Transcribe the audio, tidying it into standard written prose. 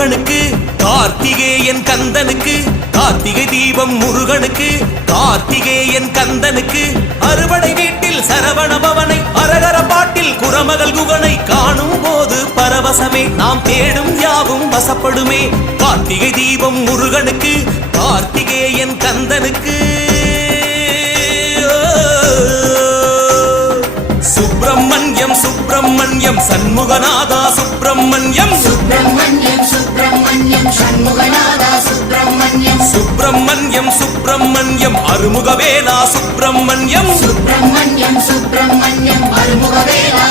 முருகனுக்கு, கார்த்திகேயன் கந்தனுக்கு, கார்த்திகை தீபம் முருகனுக்கு, கார்த்திகேயன் கந்தனுக்கு, அறுபடை வீட்டில் சரவண பவனை, அரகர பாட்டில் குரமகள் குகனை காணும் போது பரவசமே, நாம் தேடும் யாவும் வசப்படுமே. கார்த்திகை தீபம் முருகனுக்கு, கார்த்திகேயன் கந்தனுக்கு. சுப்பிரமணியம் சுப்பிரமணியம் சண்முகநாதா சுப்பிரமணியம், சுப்பிரமணியம் சுப்பிரமணியம் சண்முகநாதா சுப்பிரமணியம், சுப்பிரமணியம் சுப்பிரமணியம் அருமுகவேலா சுப்பிரமணியம், சுப்பிரமணியம் சுப்பிரமணியம் அருமுகவேலா